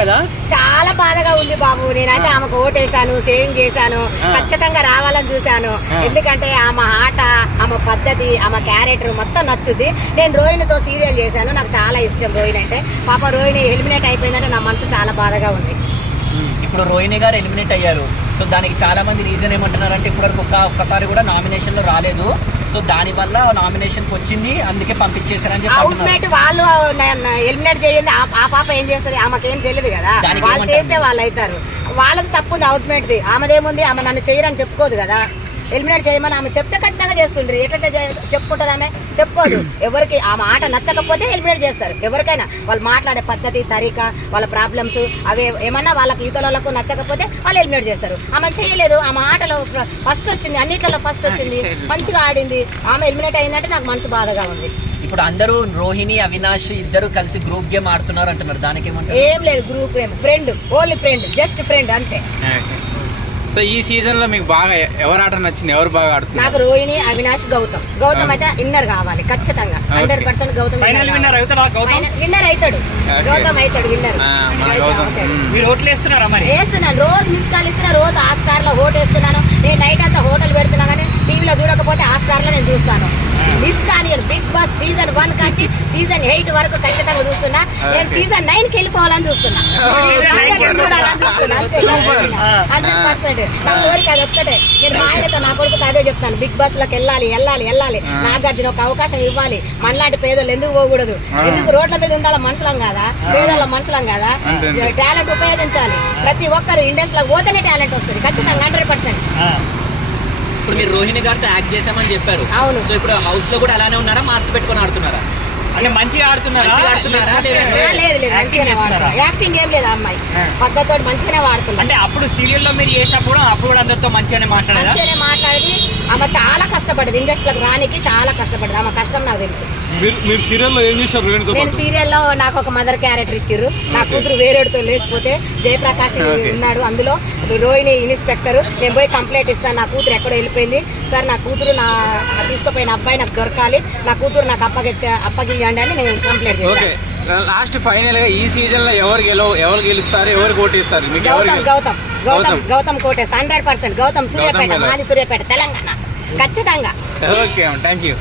కదా చాలా బాధగా ఉంది బాబు. నేనైతే ఆమెకు ఓటేసాను, సేవింగ్ చేశాను, ఖచ్చితంగా రావాలని చూశాను. ఎందుకంటే ఆమె ఆట, ఆమె పద్ధతి, ఆమె క్యారెక్టర్ మొత్తం నచ్చుద్ది. నేను రోహిణితో సీరియల్ చేశాను, నాకు చాలా ఇష్టం రోహిణి అంటే. పాప రోహిణి ఎలిమినేట్ అయిపోయిందంటే నా మనసు చాలా బాధగా ఉంది. ఇప్పుడు రోహిణి గారు ఎలిమినేట్ అయ్యారు. సో దానికి చాలా మంది రీజన్ ఏమంటున్నారంటే ఇప్పటివరకు ఒక్కసారి కూడా నామినేషన్లో రాలేదు. సో దానివల్ల నామినేషన్కి వచ్చింది, అందుకే పంపించేశారని చెప్పి హౌస్ మేట్ వాళ్ళు ఎలిమినేట్ చేయండి. ఆ పాప ఏం చేస్తుంది ఆమెకేం తెలియదు కదా, వాళ్ళు చేస్తే వాళ్ళు అవుతారు. వాళ్ళది తప్పు ఉంది హౌస్ మేట్ది. ఆమెదేముంది, ఆమె నన్ను చేయరని చెప్పుకోదు కదా. ఎలిమినేట్ చేయమని ఆమె చెప్తే ఖచ్చితంగా చేస్తుండ్రి. ఎట్లా చెప్పుకుంటుంది ఆమె? చెప్పుకోదు. ఎవరికి ఆమె ఆట నచ్చకపోతే ఎలిమినేట్ చేస్తారు. ఎవరికైనా వాళ్ళు మాట్లాడే పద్ధతి, తరీకా, వాళ్ళ ప్రాబ్లమ్స్ అవి ఏమన్నా వాళ్ళకి యువతలకు నచ్చకపోతే వాళ్ళు ఎలిమినేట్ చేస్తారు. ఆమె చేయలేదు. ఆమె ఆటలో ఫస్ట్ వచ్చింది, అన్నిట్లలో ఫస్ట్ వచ్చింది, మంచిగా ఆడింది. ఆమె ఎలిమినేట్ అయిందంటే నాకు మనసు బాధగా ఉంది. ఇప్పుడు అందరూ రోహిణి, అవినాష్ ఇద్దరు కలిసి గ్రూప్ గేమ్ ఆడుతున్నారు అంటున్నారు, దానికి ఏమంటారు? ఏం లేదు, group game, friend, only friend, just friend అంతే. సో ఈ సీజన్ లో మీకు బాగా ఎవరు ఆట నచ్చింది, ఎవరు బాగా ఆడుతున్నారు? నాకు రోహిణి, అవినాష్, గౌతమ్ అయితే విన్నర్ కావాలి ఖచ్చితంగా. 100% గౌతమ్ విన్నర్ అవుతాడు. గౌతమ్ అవుతాడు విన్నర్. మీరు ఓట్లు వేస్తున్నారా? మరి వేస్తున్నాను, రోజు మిస్ కాల్ ఇస్తున్నా, రోజు ఆ స్టార్ లో ఓటు వేస్తున్నాను. నేను నైట్ అంతా హోటల్ పెడుతున్నా కానీ టీవీలో చూడకపోతే ఆ స్టార్ లో నేను చూస్తాను. మిస్ కానీ బిగ్ బాస్ సీజన్ 1 కాచి సీజన్ 8 వరకు ఖచ్చితంగా చూస్తున్నా. నేను సీజన్ 9కి వెళ్ళిపోవాలని చూస్తున్నా, చూడాలని చూస్తున్నా. 100% నా కోరిక అది ఒక్కటే. నేను మా ఆయనతో నా కొడుకుతో అదే చెప్తాను, బిగ్ బాస్ లోకి వెళ్ళాలి. నాగార్జున ఒక అవకాశం ఇవ్వాలి. మనలాంటి పేదలు ఎందుకు పోకూడదు? ఎందుకు రోడ్ల మీద ఉండాలి? మనుషులం కాదా? పేదల మనుషులం కాదా? టాలెంట్ ఉపయోగించాలి. ప్రతి ఒక్కరు ఇండస్ట్రీలోకి పోతేనే టాలెంట్ వస్తుంది ఖచ్చితంగా 100%. ఇప్పుడు మీరు రోహిణి గారితో యాక్ట్ చేశామని చెప్పారు. అవును. సో ఇప్పుడు హౌస్ లో కూడా అలానే ఉన్నారా, మాస్క్ పెట్టుకొని ఆడుతున్నారా? అంటే మంచిగా ఆడుతున్నారా? లేదు, మంచిగానే వాడుతున్నా. యాక్టింగ్ ఏం లేదు, అమ్మాయి పద్ధతితో మంచిగానే వాడుతున్నా. అంటే అప్పుడు సీరియల్ లో మీరు చేసినప్పుడు అప్పుడు అందరితో మంచిగానే మాట్లాడేది. ఆమె చాలా కష్టపడింది, ఇండస్ట్రీలోకి రానికి చాలా కష్టపడింది. ఆమె కష్టం నాకు తెలుసు. మీరు సీరియల్లో ఏం చేశారు? నేను సీరియల్లో నాకు ఒక మదర్ క్యారెక్టర్ ఇచ్చిర్రు. నా కూతురు వేరేడితో లేచిపోతే జయప్రకాష్ ఉన్నాడు అందులో, రోహిణి ఇన్స్పెక్టర్. నేను పోయి కంప్లైంట్ ఇస్తాను, నా కూతురు ఎక్కడో వెళ్ళిపోయింది సార్, నా కూతురు నా తీసుకుపోయిన అబ్బాయి నాకు దొరకాలి, నా కూతురు నాకు అప్పగియండి అని నేను కంప్లైంట్ చేస్తాను. లాస్ట్ ఫైనల్ గా ఈ సీజన్ లో ఎవరు గెలుస్తారు, ఎవరు కోటేస్తారు? గౌతమ్ కోటేస్తా 100%. గౌతమ్ సూర్యాపేట, మాది సూర్యాపేట, తెలంగాణ ఖచ్చితంగా. Okay, thank you.